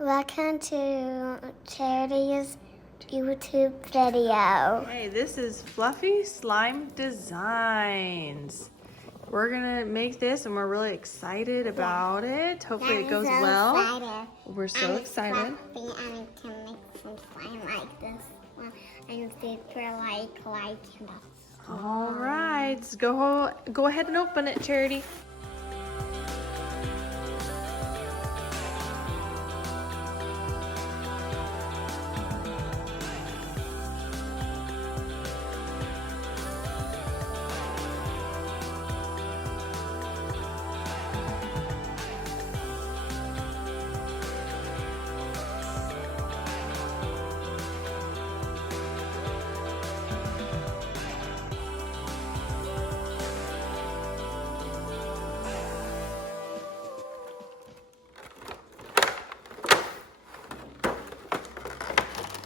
Welcome to Charity's YouTube video. Hey, this is Fluffy Slime Designs. We're gonna make this and we're really excited about it. Hopefully it goes well. Excited. We're so excited. Fluffy, and I can make some slime like this one. And super like All right, go ahead and open it, Charity.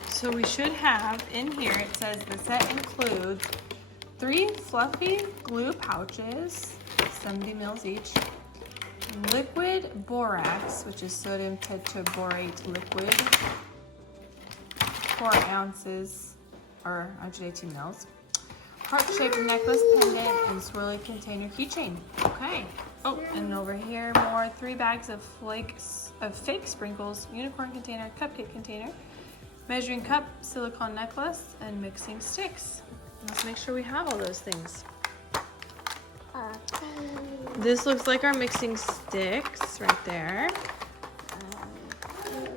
So we should have in here, it says the set includes 3 fluffy glue pouches, 70 mils each, liquid borax, which is sodium tetraborate liquid, 4 ounces or 180 mils, heart-shaped necklace pendant, and swirly container keychain. Okay. Oh, and over here more 3 bags of fake sprinkles, unicorn container, cupcake container, measuring cup, silicone necklace, and mixing sticks. Let's make sure we have all those things. This looks like our mixing sticks right there.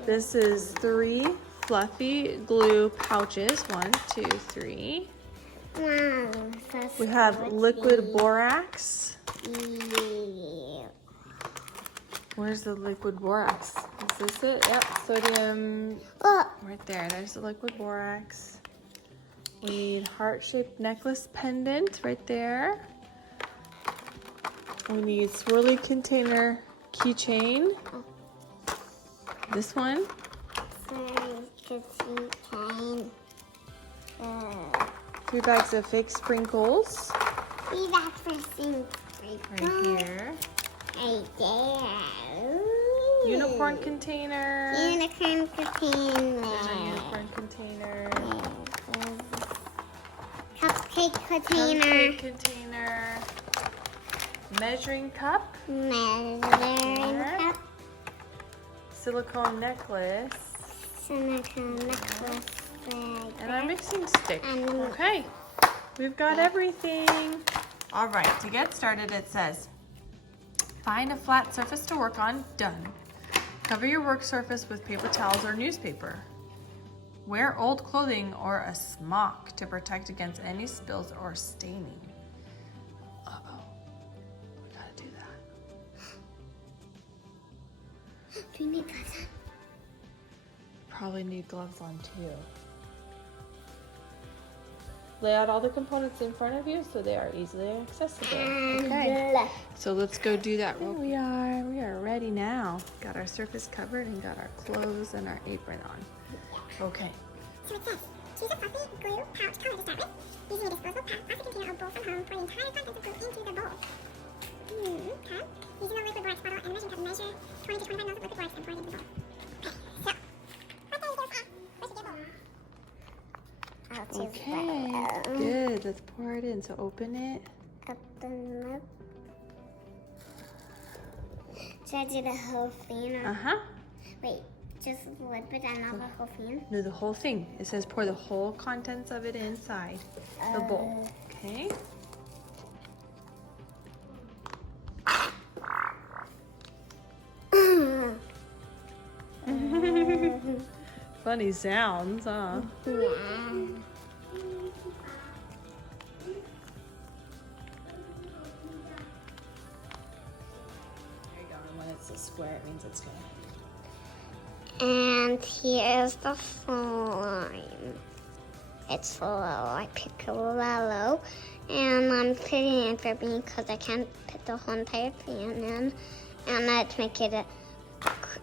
This is 3 fluffy glue pouches. 1, 2, 3. Wow, We have liquid borax. Where's the liquid borax? Is this it? Yep, sodium. Right there. There's the liquid borax. We need heart-shaped necklace pendant right there. We need swirly container keychain. This one. 3 bags of fake sprinkles. 3 bags for sprinkles. Right here. Right there. Unicorn container. Unicorn container. There's our unicorn container. Cupcake container. Cupcake container. Measuring cup. Measuring cup. Silicone necklace. Silicone necklace. And our mixing stick. Okay, we've got everything. All right, to get started, it says, find a flat surface to work on. Done. Cover your work surface with paper towels or newspaper. Wear old clothing or a smock to protect against any spills or staining. Uh-oh, we gotta do that. Do you need gloves on? Probably need gloves on too. Lay out all the components in front of you so they are easily accessible. Okay. So let's go do that. Here we are ready now. Got our surface covered and got our clothes and our apron on. Okay. So it says, choose a fluffy glue pouch color to start with. Using a disposable plastic container or bowl from home, pour the entire contents of glue into the bowl. Okay. Using a liquid borax bottle and a measuring cup, measure 20 to 25 mils of liquid borax and pour it into the bowl. Okay, good. Let's pour it in. So open it. Open up. Should I do the whole thing? Wait, just the lid, but not the whole thing? No, the whole thing. It says pour the whole contents of it inside the bowl. Okay. Funny sounds, huh? Yeah. There you go. And when it's a square, it means it's good. And here's the slime. It's low. I picked a yellow. And I'm putting it in for me because I can't put the whole entire thing in. And let's make it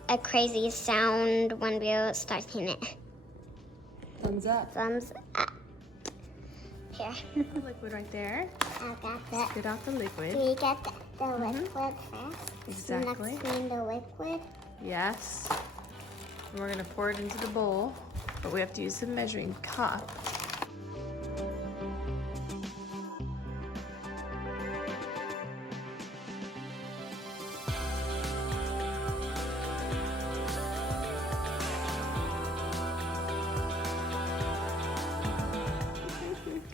a crazy sound when we start seeing it. Thumbs up. Thumbs up. Here. Liquid right there. I got that. Spit out the liquid. We get the liquid first. Exactly. Next in the liquid. Yes. And we're gonna pour it into the bowl, but we have to use the measuring cup.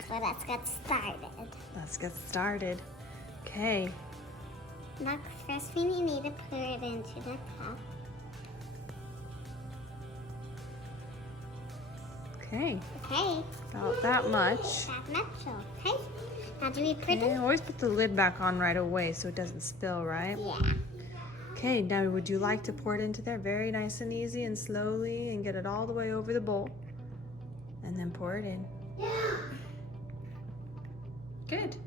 So let's get started. Let's get started. Okay. Now, first we need to put it into the cup. Okay. Okay. About that much. That much, okay. Now do we put Okay, it? always put the lid back on right away so it doesn't spill, right? Yeah. Okay, now would you like to pour it into there very nice and easy and slowly and get it all the way over the bowl? And then pour it in. Yeah. Good.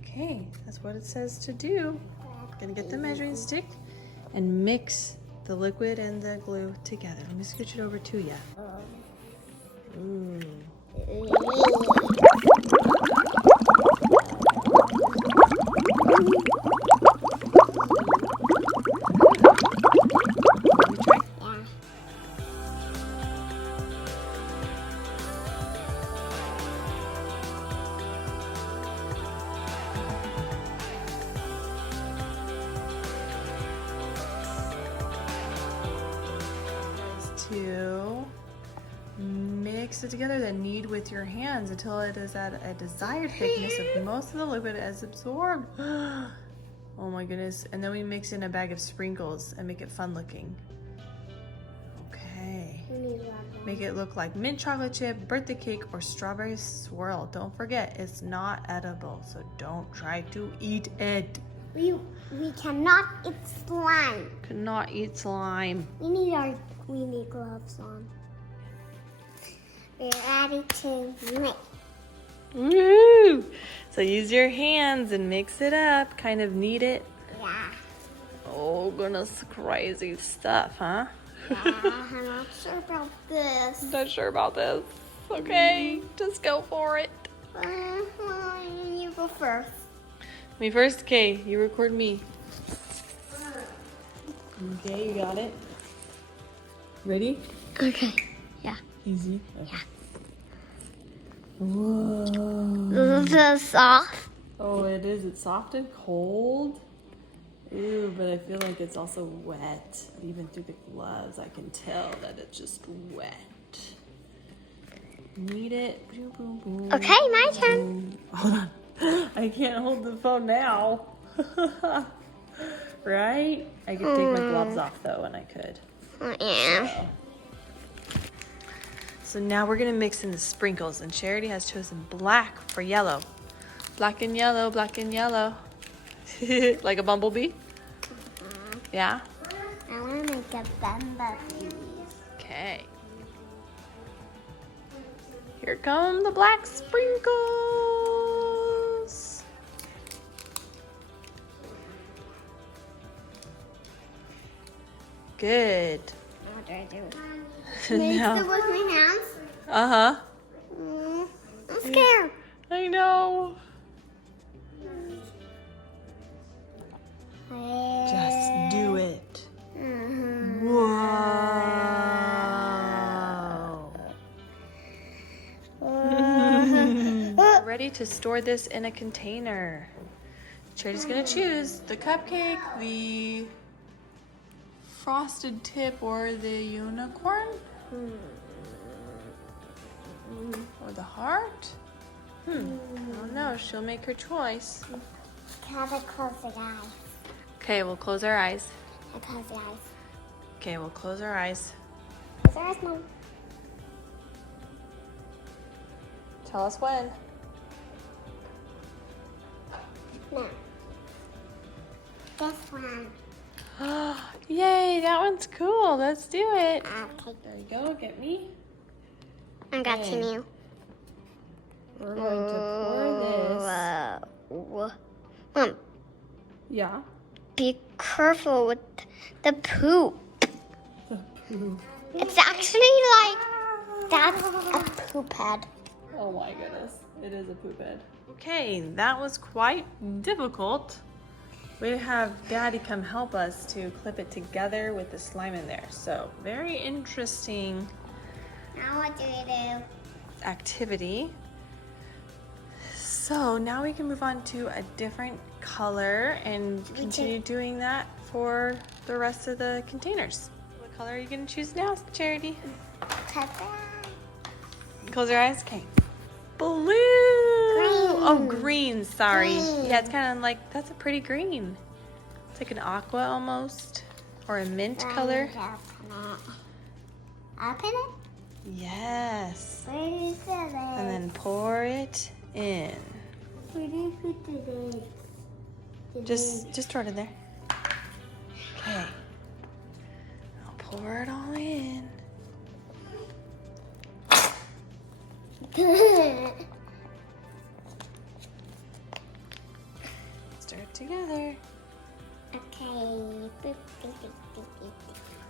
Okay, that's what it says to do. Gonna get the measuring stick and mix the liquid and the glue together. Let me scooch it over to you. Ooh. Let me try. Yeah. To mix it together, then knead with your hands until it is at a desired thickness of most of the liquid as absorbed. Oh my goodness. And then we mix in a bag of sprinkles and make it fun looking. Okay. Make it look like mint chocolate chip, birthday cake, or strawberry swirl. Don't forget, it's not edible, so don't try to eat it. We cannot eat slime. Cannot eat slime. We need gloves on. We're ready to make. Woo! So use your hands and mix it up. Kind of knead it. Yeah. Oh goodness, crazy stuff, huh? Yeah, I'm not sure about this. Not sure about this. Okay, just go for it. You go first. Me first? Okay, you record me. Okay, you got it. Ready? Okay. Yeah. Easy. Okay. Yeah. Whoa. This is soft. Oh, it is. It's soft and cold. Ooh, but I feel like it's also wet. Even through the gloves, I can tell that it's just wet. Knead it. Boom, boom, boom. Okay, my turn. Hold on. I can't hold the phone now. Right? I could take my gloves off though, and I could. Yeah. So now we're gonna mix in the sprinkles, and Charity has chosen black for yellow. Black and yellow, black and yellow. Like a bumblebee? Yeah? I want to make a bumblebee. Okay. Here come the black sprinkles. Good. What do I do? Mix Now- it with my hands. Uh-huh. I'm scared. I know. Just do it. Whoa. Ready to store this in a container. Charity's gonna choose the cupcake, the frosted tip, or the unicorn? Or the heart? I don't know. She'll make her choice. Gotta close the eyes. Okay, we'll close our eyes. I close the eyes. Okay, we'll close our eyes. Close the eyes, Mom. Tell us when. Now. This one. Yay, that one's cool. Let's do it. Okay. There you go. Get me. I got Okay. you. We're going to pour this. Mom, Yeah. be careful with the poop. It's actually like, that's a poop head. Oh my goodness. It is a poop head. Okay, that was quite difficult. we have Daddy come help us to clip it together with the slime in there. So very interesting Now what do we do? activity. So now we can move on to a different color and continue doing that for the rest of the containers. What color are you going to choose now, Charity? Pepper. Close your eyes. Okay. Blue. Green. Oh, green. Sorry. Green. Yeah, it's kind of like, that's a pretty green. It's like an aqua almost, or a mint color. Open it? Yes. Where do you put it? And then pour it in. Where do you put it? Just throw it in there. Okay. I'll pour it all in. Stir it together. Okay.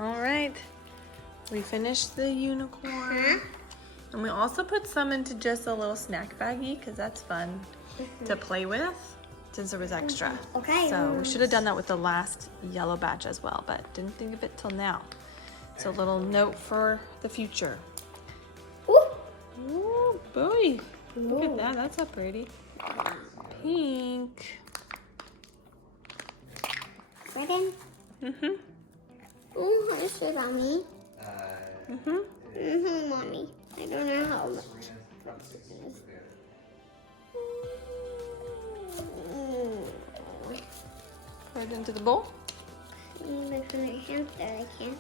All right. We finished the unicorn. And we also put some into just a little snack baggie because that's fun to play with since there was extra. Okay. So we should have done that with the last yellow batch as well, but didn't think of it till now. So a little note for the future. Ooh. Ooh, boy. Look at that. That's so pretty. Pink. Right in. Mm-hmm. Ooh, how is it, Mommy? Mm-hmm. Mommy. I don't know how much. Pour it into the bowl. Look in my hands there, I can't.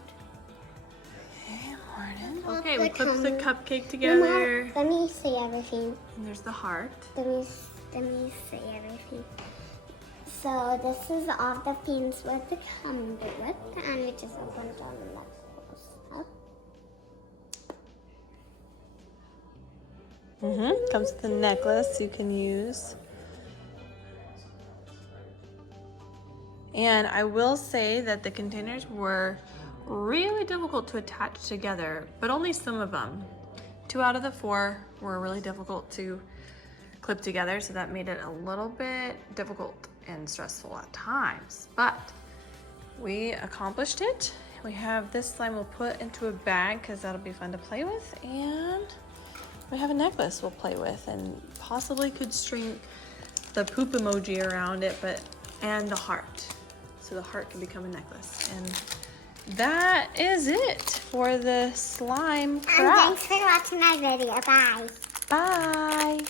Okay, pour it in. Well, Okay, we the clipped the color. cupcake together. Let me see everything. And there's the heart. Let me see everything. So this is all the things with the come with, and we just opened all the knuckles up. Comes with a necklace you can use. And I will say that the containers were really difficult to attach together, but only some of them. 2 out of the 4 were really difficult to clip together, so that made it a little bit difficult and stressful at times. But we accomplished it. We have this slime we'll put into a bag because that'll be fun to play with, and we have a necklace we'll play with, and possibly could string the poop emoji around it, and the heart. So the heart can become a necklace. And that is it for the slime craft. And thanks for watching my video. Bye. Bye.